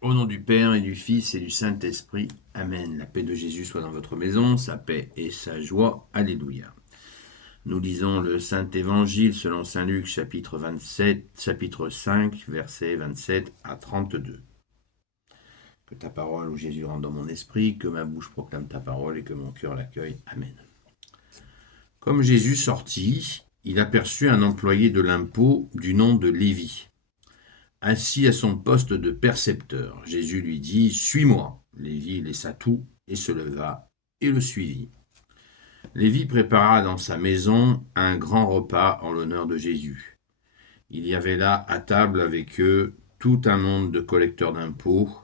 Au nom du Père et du Fils et du Saint-Esprit. Amen. La paix de Jésus soit dans votre maison, sa paix et sa joie. Alléluia. Nous lisons le Saint-Évangile selon Saint Luc, chapitre 5, versets 27 à 32. Que ta parole, ô Jésus, rentre dans mon esprit, que ma bouche proclame ta parole et que mon cœur l'accueille. Amen. Comme Jésus sortit, il aperçut un employé de l'impôt du nom de Lévi, assis à son poste de percepteur. Jésus lui dit « Suis-moi ». Lévi laissa tout et se leva et le suivit. Lévi prépara dans sa maison un grand repas en l'honneur de Jésus. Il y avait là à table avec eux tout un monde de collecteurs d'impôts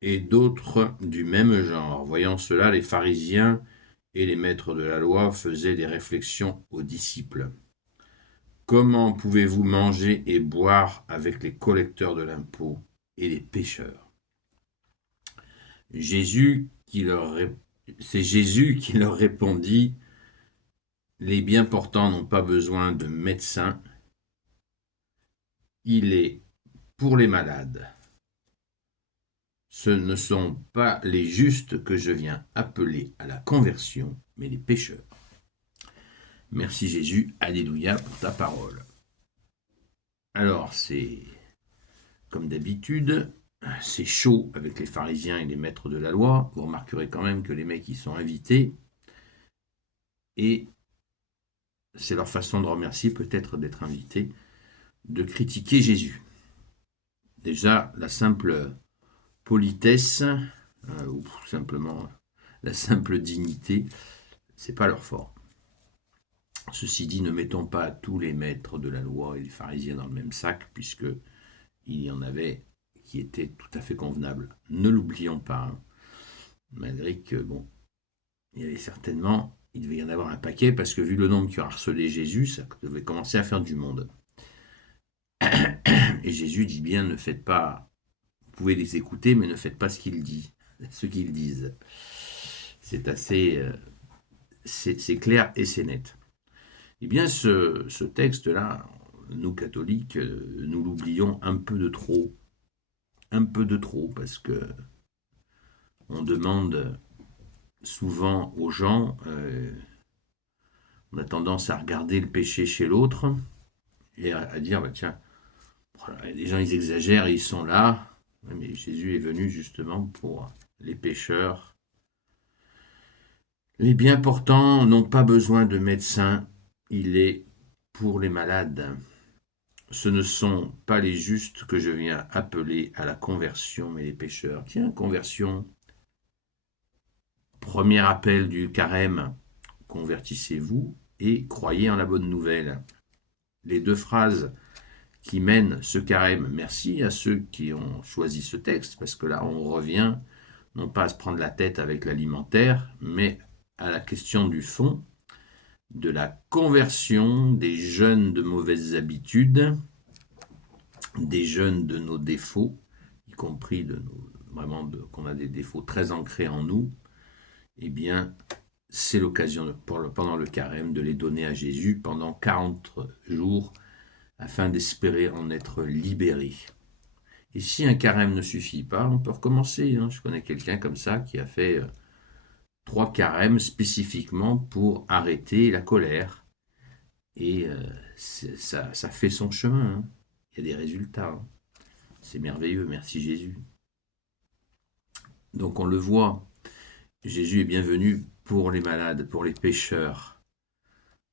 et d'autres du même genre. Voyant cela, les pharisiens et les maîtres de la loi faisaient des réflexions aux disciples. Comment pouvez-vous manger et boire avec les collecteurs de l'impôt et les pécheurs? C'est Jésus qui leur répondit, les bien portants n'ont pas besoin de médecins, il est pour les malades. Ce ne sont pas les justes que je viens appeler à la conversion, mais les pécheurs. Merci Jésus, alléluia pour ta parole. Alors c'est comme d'habitude, c'est chaud avec les pharisiens et les maîtres de la loi. Vous remarquerez quand même que les mecs y sont invités et c'est leur façon de remercier peut-être d'être invités, de critiquer Jésus. Déjà, la simple politesse, ou simplement la simple dignité, c'est pas leur fort. Ceci dit, ne mettons pas tous les maîtres de la loi et les pharisiens dans le même sac, puisque il y en avait qui étaient tout à fait convenables. Ne l'oublions pas, hein. Malgré que, bon, il devait y en avoir un paquet, parce que vu le nombre qui a harcelé Jésus, ça devait commencer à faire du monde. Et Jésus dit bien, ne faites pas, vous pouvez les écouter, mais ne faites pas ce qu'ils disent. C'est assez, c'est clair et c'est net. Eh bien, ce texte-là, nous catholiques, nous l'oublions un peu de trop, parce que on demande souvent aux gens, on a tendance à regarder le péché chez l'autre et à dire, bah, tiens, voilà, les gens ils exagèrent, ils sont là, mais Jésus est venu justement pour les pécheurs. Les bien portants n'ont pas besoin de médecin, il est pour les malades. Ce ne sont pas les justes que je viens appeler à la conversion, mais les pécheurs. Tiens, conversion, premier appel du carême, convertissez-vous et croyez en la bonne nouvelle. Les deux phrases qui mènent ce carême, merci à ceux qui ont choisi ce texte, parce que là on revient non pas à se prendre la tête avec l'alimentaire, mais à la question du fond, de la conversion des jeunes de mauvaises habitudes, des jeunes de nos défauts, y compris qu'on a des défauts très ancrés en nous, eh bien, c'est l'occasion pendant le carême de les donner à Jésus pendant 40 jours afin d'espérer en être libéré. Et si un carême ne suffit pas, on peut recommencer. Je connais quelqu'un comme ça qui a fait 3 carèmes spécifiquement pour arrêter la colère. Et ça fait son chemin. Il y a des résultats. C'est merveilleux, merci Jésus. Donc on le voit, Jésus est bienvenu pour les malades, pour les pécheurs,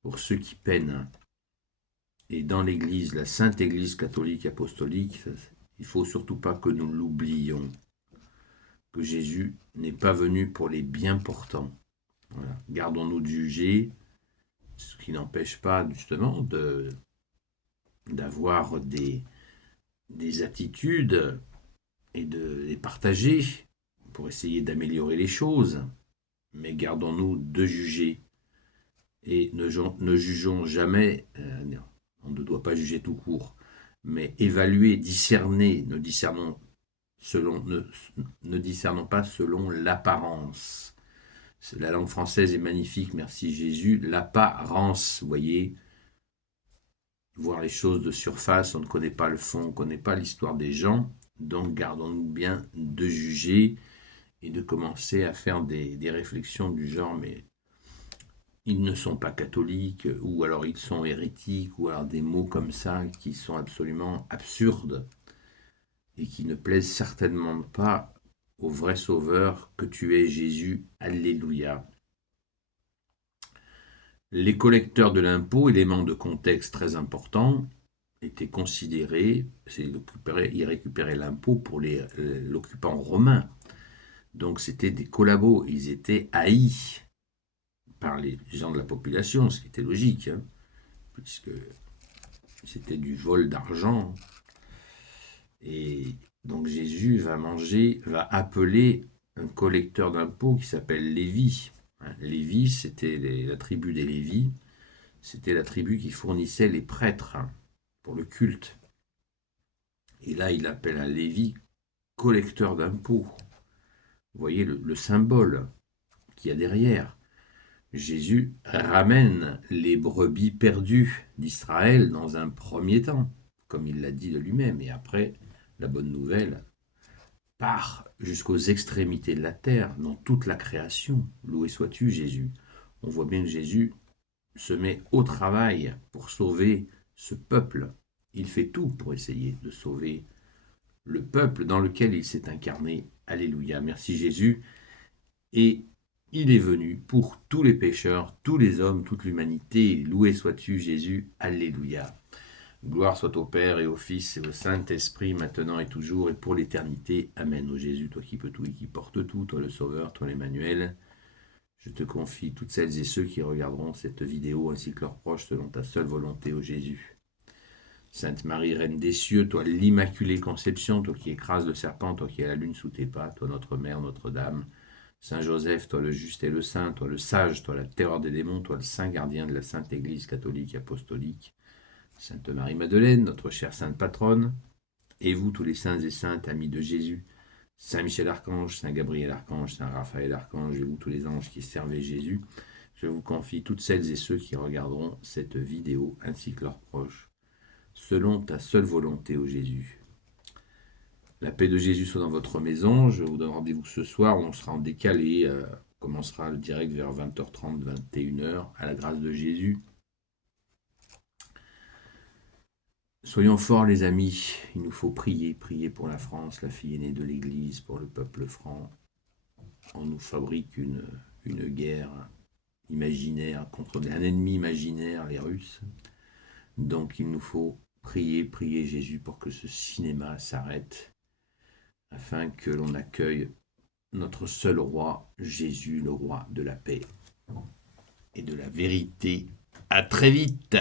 pour ceux qui peinent. Et dans l'Église, la Sainte Église catholique apostolique, il ne faut surtout pas que nous l'oublions, que Jésus n'est pas venu pour les bien portants. Voilà. Gardons-nous de juger, ce qui n'empêche pas justement d'avoir des attitudes et de les partager pour essayer d'améliorer les choses. Mais gardons-nous de juger et ne jugeons jamais, on ne doit pas juger tout court, mais évaluer, discerner, ne discernons pas selon l'apparence. La langue française est magnifique, merci Jésus. L'apparence, vous voyez, voir les choses de surface, on ne connaît pas le fond, on ne connaît pas l'histoire des gens, Donc gardons-nous bien de juger et de commencer à faire des réflexions du genre, mais ils ne sont pas catholiques, ou alors ils sont hérétiques, ou alors des mots comme ça qui sont absolument absurdes et qui ne plaisent certainement pas au vrai Sauveur que tu es Jésus. Alléluia. Les collecteurs de l'impôt, élément de contexte très important, étaient considérés, ils récupéraient l'impôt pour l'occupant romain. Donc c'était des collabos, ils étaient haïs par les gens de la population, ce qui était logique, hein, puisque c'était du vol d'argent. Et donc Jésus va appeler un collecteur d'impôts qui s'appelle Lévi. Lévi, c'était la tribu des Lévis, c'était la tribu qui fournissait les prêtres pour le culte. Et là, il appelle un Lévi collecteur d'impôts. Vous voyez le symbole qu'il y a derrière. Jésus ramène les brebis perdues d'Israël dans un premier temps, comme il l'a dit de lui-même, et après, la bonne nouvelle part jusqu'aux extrémités de la terre, dans toute la création. Loué sois-tu, Jésus. On voit bien que Jésus se met au travail pour sauver ce peuple. Il fait tout pour essayer de sauver le peuple dans lequel il s'est incarné. Alléluia. Merci Jésus. Et il est venu pour tous les pécheurs, tous les hommes, toute l'humanité. Loué sois-tu, Jésus. Alléluia. Gloire soit au Père et au Fils et au Saint-Esprit, maintenant et toujours et pour l'éternité. Amen. Ô Jésus, toi qui peux tout et qui portes tout, toi le Sauveur, toi l'Emmanuel, je te confie toutes celles et ceux qui regarderont cette vidéo ainsi que leurs proches selon ta seule volonté, ô Jésus. Sainte Marie, Reine des cieux, toi l'Immaculée Conception, toi qui écrases le serpent, toi qui as la lune sous tes pas, toi notre Mère, Notre-Dame. Saint Joseph, toi le juste et le saint, toi le sage, toi la terreur des démons, toi le saint gardien de la Sainte Église catholique et apostolique. Sainte Marie-Madeleine, notre chère sainte patronne, et vous tous les saints et saintes, amis de Jésus, Saint Michel Archange, Saint Gabriel Archange, Saint Raphaël Archange, et vous tous les anges qui servaient Jésus, je vous confie toutes celles et ceux qui regarderont cette vidéo ainsi que leurs proches, selon ta seule volonté, ô Jésus. La paix de Jésus soit dans votre maison. Je vous donne rendez-vous ce soir. On sera en décalé. On commencera le direct vers 20h30, 21h, à la grâce de Jésus. Soyons forts, les amis. Il nous faut prier, prier pour la France, la fille aînée de l'Église, pour le peuple franc. On nous fabrique une guerre imaginaire contre un ennemi imaginaire, les Russes. Donc il nous faut prier, prier Jésus pour que ce cinéma s'arrête, afin que l'on accueille notre seul roi, Jésus, le roi de la paix et de la vérité. À très vite!